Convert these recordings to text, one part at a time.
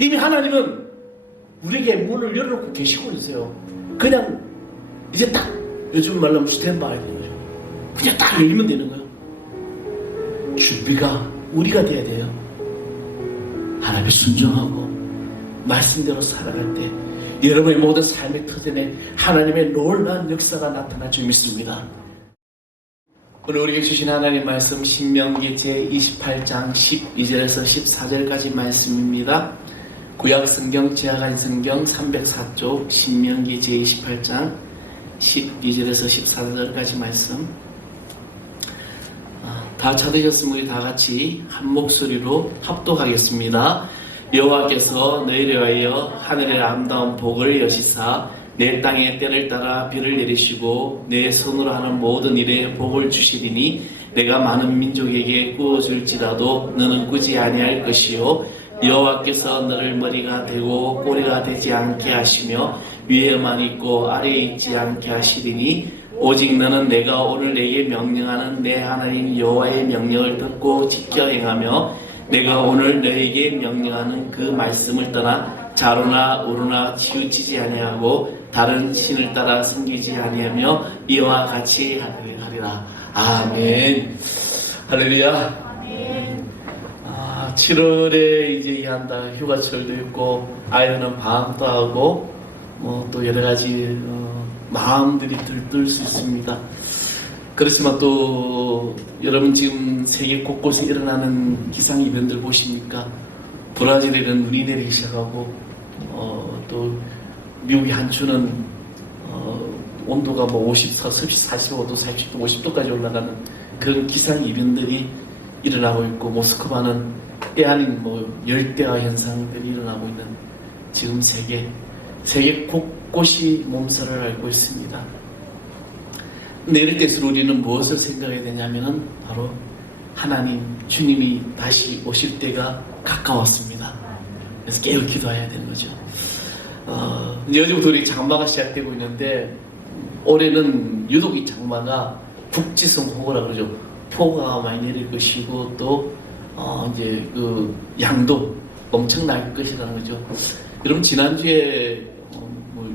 이미 하나님은 우리에게 문을 열어놓고 계시고 있어요. 그냥 이제 딱 요즘 말로 하면 스탠바이 되는 거죠. 그냥 딱 열리면 되는 거예요. 준비가 우리가 돼야 돼요. 하나님의 순종하고 말씀대로 살아갈 때 여러분의 모든 삶의 터전에 하나님의 놀라운 역사가 나타날 줄 믿습니다. 오늘 우리에게 주신 하나님 말씀 신명기 제28장 12절에서 14절까지 말씀입니다. 구약성경 제약한성경 304쪽 신명기 제28장 12절에서 14절까지 말씀. 다 찾으셨으면 우리 다 같이 한 목소리로 합독하겠습니다. 여호와께서 너희를 위하여 하늘의 아름다운 복을 여시사 내 땅에 때를 따라 비를 내리시고 내 손으로 하는 모든 일에 복을 주시리니 내가 많은 민족에게 꾸어줄지라도 너는 꾸지 아니할 것이요 여호와께서 너를 머리가 되고 꼬리가 되지 않게 하시며 위에만 있고 아래에 있지 않게 하시리니 오직 너는 내가 오늘 내게 명령하는 내 하나님 여호와의 명령을 듣고 지켜 행하며 내가 오늘 너에게 명령하는 그 말씀을 떠나 자로나 우로나 치우치지 아니하고 다른 신을 따라 섬기지 아니하며 이와 같이 하리라. 아멘. 할렐루야. 7월에 이제 이한다 휴가철도 있고 아이들은 방학도 하고 뭐 또 여러 가지 마음들이 들뜰 수 있습니다. 그렇지만 또 여러분 지금 세계 곳곳에 일어나는 기상 이변들 보십니까? 브라질에는 눈이 내리기 시작하고 또 미국의 한 주는 온도가 뭐 54, 45도, 40도, 50도까지 올라가는 그런 기상 이변들이 일어나고 있고 모스크바는 때 아닌 뭐 열대화 현상들이 일어나고 있는 지금 세계 곳곳이 몸살을 앓고 있습니다. 내릴 때수록 우리는 무엇을 생각해야 되냐면은 바로 하나님 주님이 다시 오실 때가 가까웠습니다. 그래서 깨어 기도해야 되는 거죠. 요즘부터 우리 장마가 시작되고 있는데 올해는 유독 이 장마가 북지성 호우라 그러죠. 폭우가 많이 내릴 것이고 또 이제 그 양도 엄청날 것이라는 거죠. 여러분 지난주에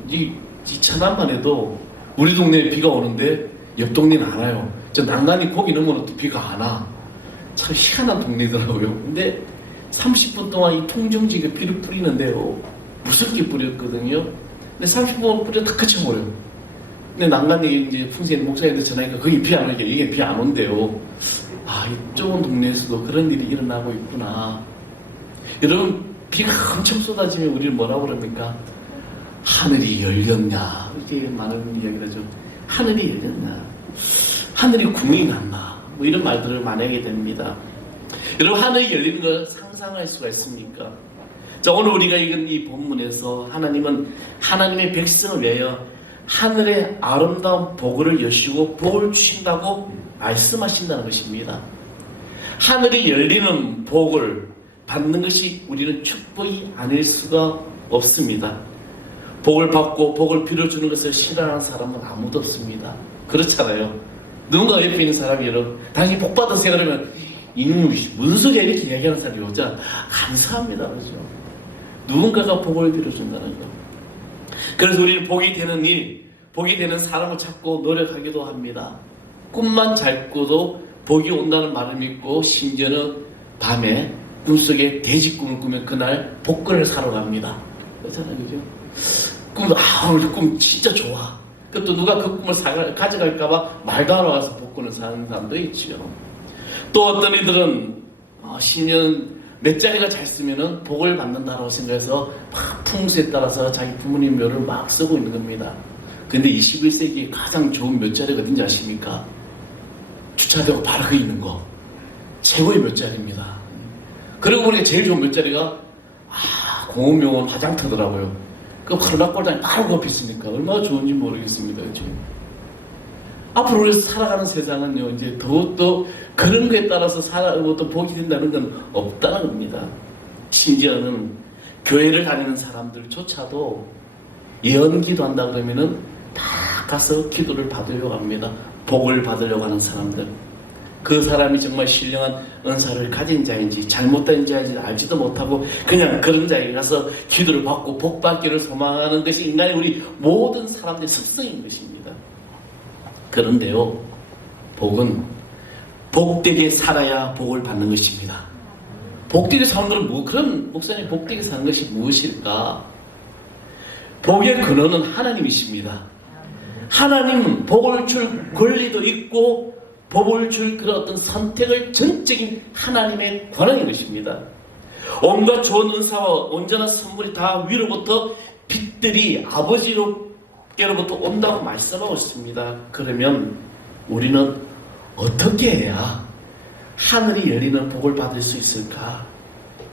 이 천안만 해도 우리 동네에 비가 오는데 옆 동네는 안 와요. 저 난간이 거기 넘어는 또 비가 안 와. 참 희한한 동네더라고요. 근데 30분 동안 이 통정지가 비를 뿌리는데요. 무섭게 뿌렸거든요. 근데 30분 뿌려 다 그쳐버려요. 근데 난간에 이제 풍세인 목사님들 전화니까 거기 비 안 오게 이게 비 안 온대요. 이 좁은 동네에서도 그런 일이 일어나고 있구나. 여러분 비가 엄청 쏟아지면 우리는 뭐라고 그럽니까? 하늘이 열렸냐 이렇게 많은 이야기를 하죠. 하늘이 열렸나, 하늘이 구멍이 났나, 뭐 이런 말들을 많이 하게 됩니다. 여러분 하늘이 열리는 걸 상상할 수가 있습니까? 자, 오늘 우리가 읽은 이 본문에서 하나님은 하나님의 백성을 위하여 하늘의 아름다운 복을 여시고 복을 주신다고 말씀하신다는 것입니다. 하늘이 열리는 복을 받는 것이 우리는 축복이 아닐 수가 없습니다. 복을 받고 복을 빌어주는 것을 싫어하는 사람은 아무도 없습니다. 그렇잖아요. 누군가 옆에 있는 사람이 여러분 당신이 복 받으세요 그러면 이놈이 무슨 소리야 이렇게 이야기하는 사람이 오자 감사합니다 그러죠. 누군가가 복을 빌어준다는 거. 그래서 우리는 복이 되는 일, 복이 되는 사람을 찾고 노력하기도 합니다. 꿈만 잘 꿔도 복이 온다는 말을 믿고 심지어는 밤에 꿈속에 돼지 꿈을 꾸면 그날 복권을 사러 갑니다. 그렇잖아요, 그죠? 오늘 꿈 진짜 좋아. 또 누가 그 꿈을 가져갈까봐 말도 안 와서 복권을 사는 사람도 있죠. 또 어떤 이들은 10년 몇 자리가 잘 쓰면은 복을 받는다고 생각해서 막 풍수에 따라서 자기 부모님 묘를 막 쓰고 있는 겁니다. 근데 21세기에 가장 좋은 몇 자리가 어딘지 아십니까? 주차되고 바로 그 있는 거. 최고의 몇 자리입니다. 그리고 보니까 제일 좋은 몇 자리가 공업용은 화장터더라고요. 그 바로 바로 그 앞에 있으니까 얼마나 좋은지 모르겠습니다. 지금. 앞으로 우리 살아가는 세상은요, 이제 더욱더 그런 거에 따라서 또 복이 된다는 건 없다는 겁니다. 심지어는 교회를 다니는 사람들조차도 예언기도 한다 그러면은 다 가서 기도를 받으려고 합니다. 복을 받으려고 하는 사람들. 그 사람이 정말 신령한 은사를 가진 자인지 잘못된 자인지 알지도 못하고 그냥 그런 자에게 가서 기도를 받고 복받기를 소망하는 것이 인간의 우리 모든 사람들의 습성인 것입니다. 그런데요, 복은 복되게 살아야 복을 받는 것입니다. 복되게 사는 것은 그런 목사님 복되게 사는 것이 무엇일까? 복의 근원은 하나님이십니다. 하나님은 복을 줄 권리도 있고 복을 줄 그런 어떤 선택을 전적인 하나님의 권한인 것입니다. 온갖 좋은 은사와 온전한 선물이 다 위로부터 빛들이 아버지로부터 온다고 말씀하고 있습니다. 그러면 우리는 어떻게 해야 하늘이 열리는 복을 받을 수 있을까?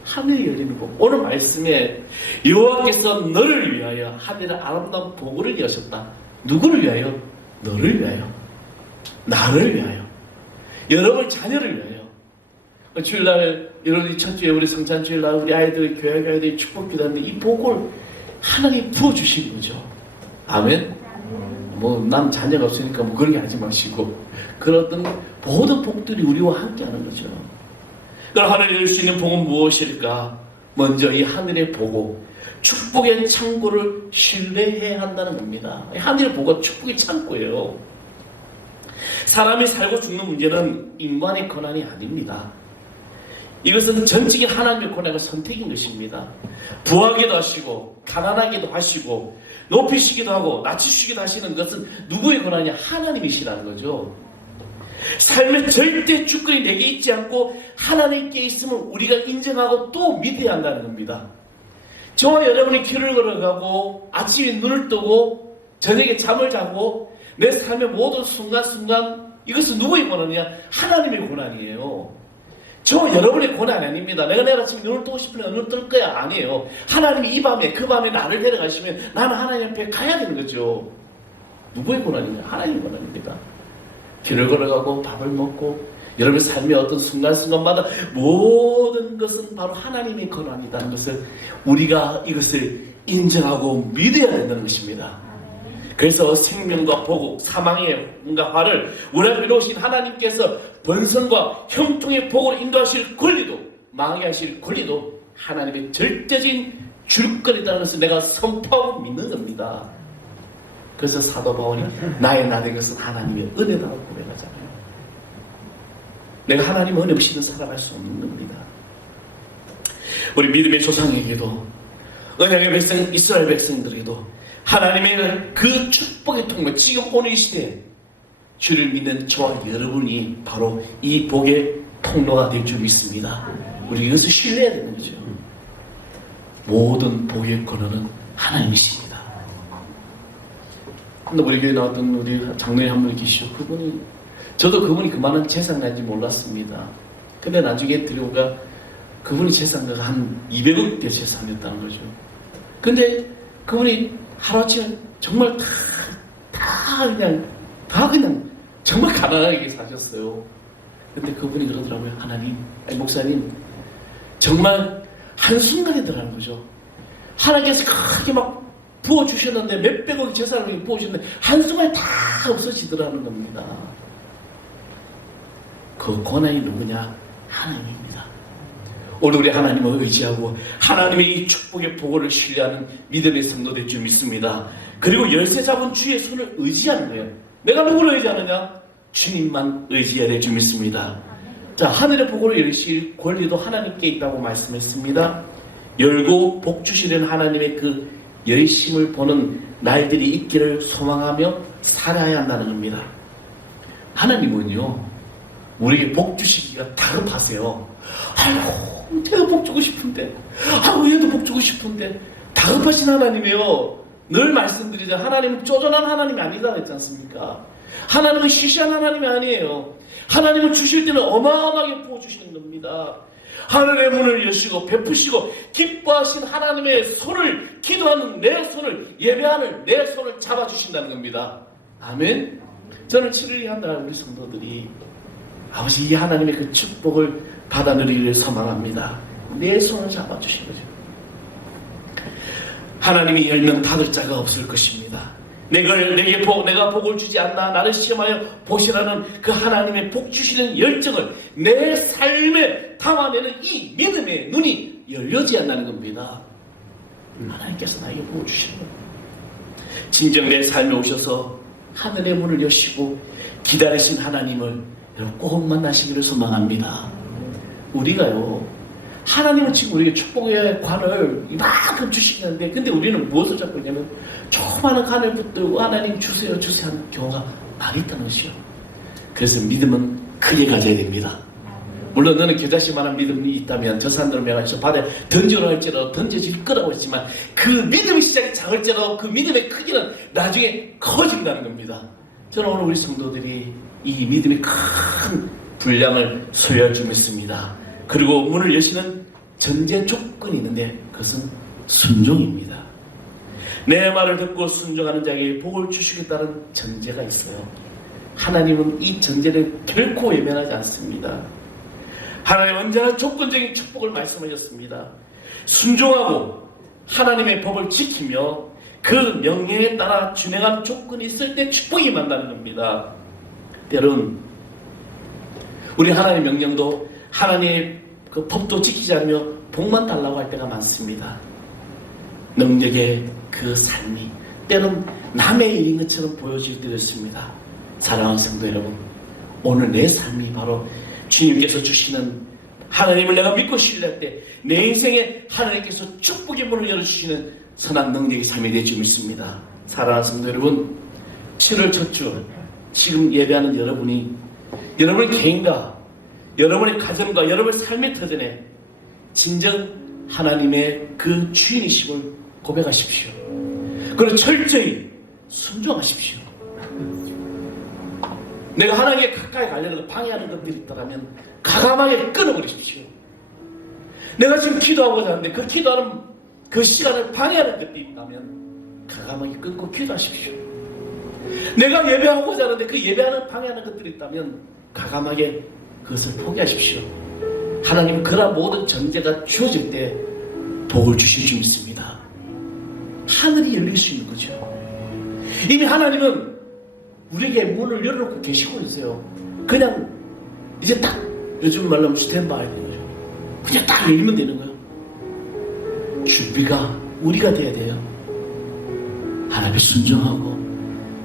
하늘이 열리는 복. 오늘 말씀에 여호와께서 너를 위하여 하늘의 아름다운 복을 여셨다. 누구를 위하여? 너를 위하여. 나를 위하여. 여러분 자녀를 위하여. 주일날 여러분이 첫 주에 우리 성찬 주일날 우리 아이들 교회 아이들이 축복 기도하는데 이 복을 하나님 부어주시는 거죠. 아멘. 뭐 난 자녀가 없으니까 뭐 그런 게 하지 마시고 그런 어떤 모든 복들이 우리와 함께하는 거죠. 그럼 하늘이 열 수 있는 복은 무엇일까? 먼저 이 하늘의 복고 축복의 창고를 신뢰해야 한다는 겁니다. 하늘의 복은 축복의 창고예요. 사람이 살고 죽는 문제는 인간의 권한이 아닙니다. 이것은 전적인 하나님의 권한과 선택인 것입니다. 부하기도 하시고 가난하기도 하시고 높이시기도 하고 낮추시기도 하시는 것은 누구의 권한이냐? 하나님이시라는 거죠. 삶의 절대 주권이 내게 있지 않고 하나님께 있음을 우리가 인정하고 또 믿어야 한다는 겁니다. 저와 여러분이 길을 걸어가고 아침에 눈을 뜨고 저녁에 잠을 자고 내 삶의 모든 순간순간 이것은 누구의 권한이냐? 하나님의 권한이에요. 저 여러분의 권한이 아닙니다. 내가 아침에 눈을 뜨고 싶으면 눈을 뜰 거야. 아니에요. 하나님이 이 밤에 그 밤에 나를 데려가시면 나는 하나님 앞에 가야 되는 거죠. 누구의 권한이냐? 하나님의 권한입니다. 길을 걸어가고 밥을 먹고 여러분의 삶의 어떤 순간순간마다 모든 것은 바로 하나님의 권한이라는 것을 우리가 이것을 인정하고 믿어야 된다는 것입니다. 그래서 생명과 복국, 사망의 뭔가 화를 우리 앞에 놓으신 하나님께서 번성과 형통의 복을 인도하실 권리도 망하게 하실 권리도 하나님의 절대적인 줄거리라는 것을 내가 선포하고 믿는 겁니다. 그래서 사도 바울이 나의 나된 것은 하나님의 은혜라고 고백하잖아요. 내가 하나님의 은혜 없이는 살아갈 수 없는 겁니다. 우리 믿음의 조상에게도 언약의 백성 이스라엘 백성들에게도 하나님의 그 축복의 통로 지금 오늘 이 시대에 주를 믿는 저와 여러분이 바로 이 복의 통로가 될 줄 믿습니다. 우리 이것을 신뢰해야 되는 거죠. 모든 복의 권한은 하나님이십니다. 근데 우리 교회 나왔던 우리 장로님 한 분 계시죠. 그분이 저도 그분이 그만한 재산이 난지 몰랐습니다. 근데 나중에 들어보니까 그분이 재산가가 한 200억 대 재산이었다는 거죠. 근데 그분이 하루아침에 정말 다 그냥 정말 가난하게 사셨어요. 근데 그분이 그러더라고요. 하나님, 목사님, 정말 한순간에 들어가는 거죠. 하나님께서 크게 막 부어주셨는데 몇백억의 재산을 부어주셨는데 한순간에 다 없어지더라는 겁니다. 그 권한이 누구냐? 하나님입니다. 오늘 우리 하나님을 의지하고 하나님의 이 축복의 보고를 신뢰하는 믿음의 성도 될 줄 믿습니다. 그리고 열쇠 잡은 주의 손을 의지하는 거예요. 내가 누구를 의지하느냐? 주님만 의지해야 될 줄 믿습니다. 자, 하늘의 보고를 열실 권리도 하나님께 있다고 말씀했습니다. 열고 복 주시는 하나님의 그 열심을 보는 날들이 있기를 소망하며 살아야 한다는 겁니다. 하나님은요, 우리에게 복 주시기가 다급하세요. 아이고, 내가 복 주고 싶은데, 아이고, 얘도 복 주고 싶은데, 다급하신 하나님이에요. 늘 말씀드리죠. 하나님은 쪼잔한 하나님이 아니다 그랬지 않습니까? 하나님은 시시한 하나님이 아니에요. 하나님은 주실 때는 어마어마하게 부어주시는 겁니다. 하늘의 문을 여시고 베푸시고 기뻐하신 하나님의 손을, 기도하는 내 손을, 예배하는 내 손을 잡아주신다는 겁니다. 아멘. 저는 7일 한날 우리 성도들이 아버지 이 하나님의 그 축복을 받아 누리기를 소망합니다. 내 손을 잡아주신 거죠. 하나님이 열면 닫을 자가 없을 것입니다. 내가 복을 주지 않나 나를 시험하여 보시라는 그 하나님의 복 주시는 열정을 내 삶에 담아내는 이 믿음의 눈이 열려지 않는 겁니다. 하나님께서 나에게 복을 주시는 거예요. 진정 내 삶에 오셔서 하늘의 문을 여시고 기다리신 하나님을 여러분 꼭 만나시기를 소망합니다. 우리가요, 하나님은 지금 우리에게 축복의 관을 이만큼 주시는데, 근데 우리는 무엇을 잡고 있냐면 조그마한 관을 붙들고 하나님 주세요 주세요 하는 경우가 많이 있다는 것이요. 그래서 믿음은 크게 가져야 됩니다. 물론 너는 겨자씨만한 믿음이 있다면 저 산들을 명하셔 바다에 던지라 할지라도 던져질 거라고 했지만, 그 믿음의 시작이 작을지라도 그 믿음의 크기는 나중에 커진다는 겁니다. 저는 오늘 우리 성도들이 이 믿음의 큰 분량을 소유할 줄 믿습니다. 그리고 문을 여시는 전제 조건이 있는데 그것은 순종입니다. 내 말을 듣고 순종하는 자에게 복을 주시겠다는 전제가 있어요. 하나님은 이 전제를 결코 외면하지 않습니다. 하나님은 언제나 조건적인 축복을 말씀하셨습니다. 순종하고 하나님의 법을 지키며 그 명령에 따라 준행한 조건이 있을 때 축복이 만나는 겁니다. 때론 우리 하나님의 명령도 하나님의 그 법도 지키지 않으며 복만 달라고 할 때가 많습니다. 능력의 그 삶이 때론 남의 일인 것처럼 보여질 때도 있습니다. 사랑하는 성도 여러분, 오늘 내 삶이 바로 주님께서 주시는, 하나님을 내가 믿고 신뢰할 때 내 인생에 하나님께서 축복의 문을 열어주시는 선한 능력의 삶이 될 줄 믿습니다. 사랑하는 성도 여러분, 7월 첫 주 지금 예배하는 여러분이 여러분의 개인과 여러분의 가정과 여러분의 삶의 터전에 진정 하나님의 그 주인이심을 고백하십시오. 그리고 철저히 순종하십시오. 내가 하나님께 가까이 가려고 방해하는 것들이 있다면 과감하게 끊어버리십시오. 내가 지금 기도하고자 하는데 그 기도하는 그 시간을 방해하는 것들이 있다면 과감하게 끊고 기도하십시오. 내가 예배하고자 하는데 그 예배하는 방해하는 것들이 있다면 과감하게 그것을 포기하십시오. 하나님은 그러한 모든 전제가 주어질 때 복을 주실 줄 믿습니다. 하늘이 열릴 수 있는 거죠. 이미 하나님은 우리에게 문을 열어놓고 계시고 있어요. 그냥 이제 딱 요즘 말로 하면 스탠바이 되는 거죠. 그냥 딱 열리면 되는 거예요. 준비가 우리가 돼야 돼요. 하나님의 순종하고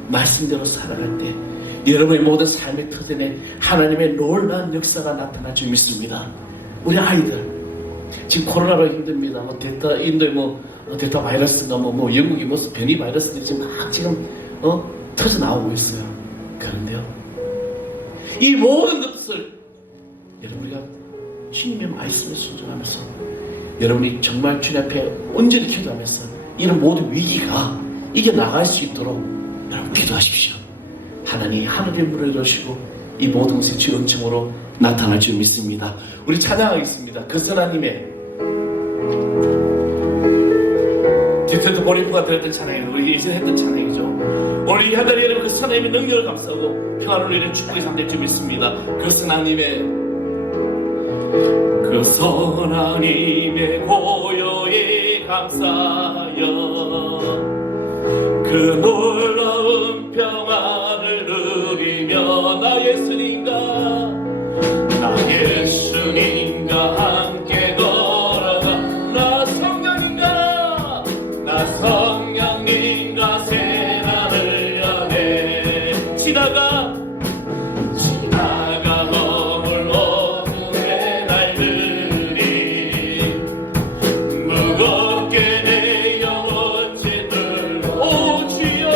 말씀대로 살아갈 때 여러분의 모든 삶의 터전에 하나님의 놀라운 역사가 나타날 줄 믿습니다. 우리 아이들 지금 코로나로 힘듭니다. 인도에 델타 바이러스가 영국이 무슨 변이 바이러스들이 지금 막 지금 터져 나오고 있어요. 그런데요, 이 모든 것을 여러분 우리가 주님의 말씀에 순종하면서 여러분이 정말 주님 앞에 온전히 기도하면서 이런 모든 위기가 이겨나갈 수 있도록 여러분 기도하십시오. 하나님 하늘의 문을 여시고 이 모든 것이 주의 은총으로 나타날 줄 믿습니다. 우리 찬양하겠습니다. 그 하나님의 디테일도 보리프가 들었던 찬양이죠. 우리 예전에 했던 찬양이죠. 오늘 이 하늘에 여러분 그 하나님의 능력을 감사하고 평안을 누리는 축복의 삶 될 줄 믿습니다. 그 하나님의 고요에 감사하여 그 놀라운 평안을 누리며 나 예수님과 함께 걸어가 나 성령님과 새하늘 연애 지나가 허물 어둠의 날들이 무겁게 내 영혼 짓들고 오 주여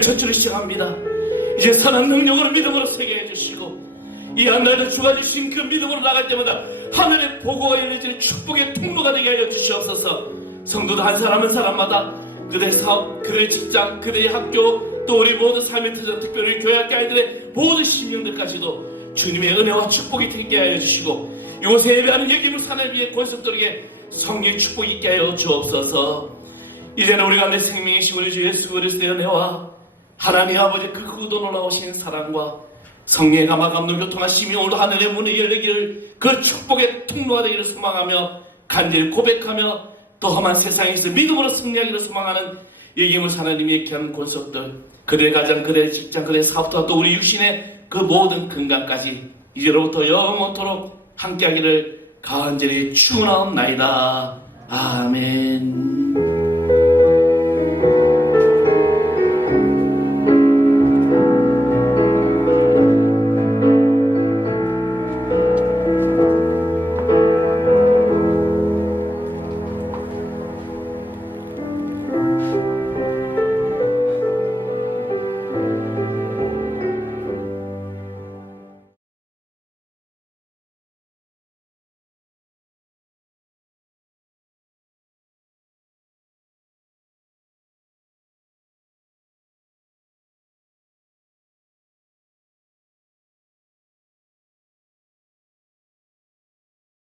펼쳐주기 시작합니다. 이제 선한 능력으로 믿음으로 세게 해주시고 이 한날도 주가 주신 그 믿음으로 나갈 때마다 하늘의 보고가 열려지는 축복의 통로가 되게 하여 주시옵소서. 성도도 한 사람 한 사람마다 그들의 사업, 그들의 직장, 그들의 학교, 또 우리 모든 삶의 터전, 특별히 교회학교 아이들의 모든 신령들까지도 주님의 은혜와 축복이 되게 하여 주시고 이곳에 예배하는 여기는 사람을 위해 권속들에게 성령의 축복이 있게 하여 주옵소서. 이제는 우리 가운데 생명이신 우리 주 예수 그리스도의 은혜와 하나님 아버지 그 크고 놀라우신 사랑과 성령의 감화 감동 교통하심이 오늘도 하늘의 문이 열리기를 그 축복의 통로가 되기를 소망하며 간절히 고백하며 또 험한 세상에서 믿음으로 승리하기를 소망하는 예기물 하나님이 이렇게 하는 권속들, 그들의 가정, 그들의 직장, 그들의 사업과 또 우리 육신의 그 모든 건강까지 이제로부터 영원토록 함께하기를 간절히 축원하옵나이다. 아멘.